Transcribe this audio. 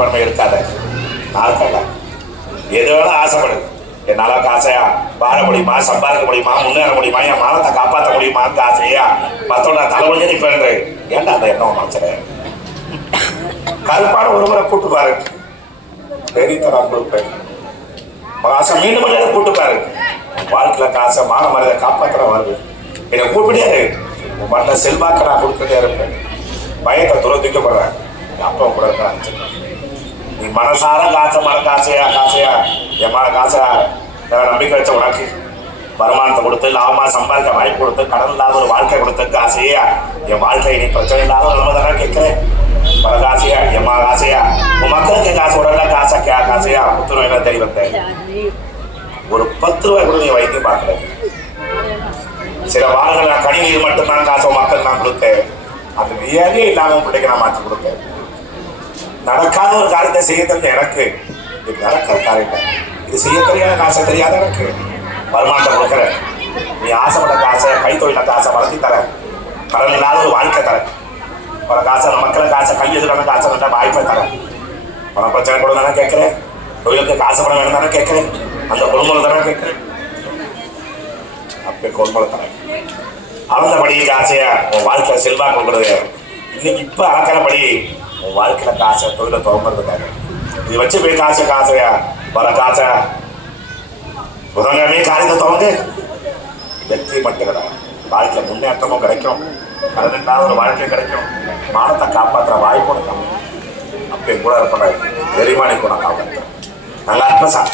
மனப்பான்மை இருக்காத. நாட்கள் எது வேணா ஆசைப்படு. என்னால ஆசையா வாழ முடியுமா, சம்பாதிக்க முடியுமா, முன்னேற முடியுமா, என் மானத்தை காப்பாற்ற முடியுமான்னு ஆசையா மத்தோட தலைவலி நிற்பேன். ஏன்டா அந்த எண்ணம் மனசுல கருப்பான ஒரு முறை கூட்டு பாரு, பெரியத்தனம் கொடுப்பேன். ஆசை மீண்டும் கூட்டு பாரு. வாழ்க்கையில காசை மான மரியாதை காப்பாற்ற வருது. என்னை கூப்பிட்டே உன் மண்ண செல்வாக்க நான் கொடுத்துட்டே இருப்பேன். பயத்தை துரத்திக்கப்படுறேன். அப்பா கூட இருக்கிறான். நீ மனசார காசை மன காசையா என் மன காசையா நம்பிக்கை வச்ச உனக்கு வருமானத்தை கொடுத்து லாபமா சம்பாதிக்க வாய்ப்பு கொடுத்து கடன் இல்லாத ஒரு வாழ்க்கை கொடுத்ததுக்கு ஆசையா என் வாழ்க்கை நீ பிரச்சனை இல்லாத ஒரு நம்ம தானே கேட்கிறேன். பல காசையா எம்மா காசையா உன் மக்களுக்கு காசு உடனே காசையா புத்துணர்வு தெரிய வந்தேன். ஒரு 10 ரூபாய் கூட நீ வைத்தியம் பார்க்கிறேன். சில வாரங்கள் நான் கணினியில் மட்டும்தான் காசை மக்கள் நான் கொடுத்தேன். அது வியாதியே இல்லாம பிள்ளைக்கு நான் மாற்றி கொடுத்தேன். நடக்காத ஒரு காரியத்தை செய்ய தெரிஞ்ச எனக்கு இது நடக்கிற காரியம். இது செய்ய தெரியாத காசை தெரியாத எனக்கு வருமானத்தை கொடுக்குற. நீ ஆசைப்பட்ட காசை கைத்தொழில காசை வளர்த்தி தர, கடன் இல்லாத ஒரு வாழ்க்கை தர, பல காசை மக்களை காசை கையெழுதுக்கான காசை வந்த வாய்ப்பை தர. பல பிரச்சனை கூட தானே கேட்கிறேன். தொழிலுக்கு காசு படம் வேணும் தானே கேட்கிறேன். அந்த கொள்முதல் தானே கேட்கிறேன். அப்பே கொள்முதல் தரேன். அளந்தபடி காசையா உன் வாழ்க்கையில செல்வா கொடுக்குறது. இன்னைக்கு இப்ப அளக்கிறபடி உன் வாழ்க்கையில காசை தொழிலை துவங்குறதுக்காக இது வச்சு போய் காசையா பல காசை புதன்கிழமையே காரியத்தை துவங்க. வெற்றி மட்டும் கிடையாது, வாழ்க்கையில முன்னேற்றமும் கிடைக்கும், கடன் ஒரு வாழ்க்கை கிடைக்கும், மானத்தை காப்பாற்றுற வாய்ப்பு கொடுக்கும். அப்பயும் கூட இருப்ப எரிமானி கூட காப்பாற்றுறேன். நல்லா இருப்பேன் சார்.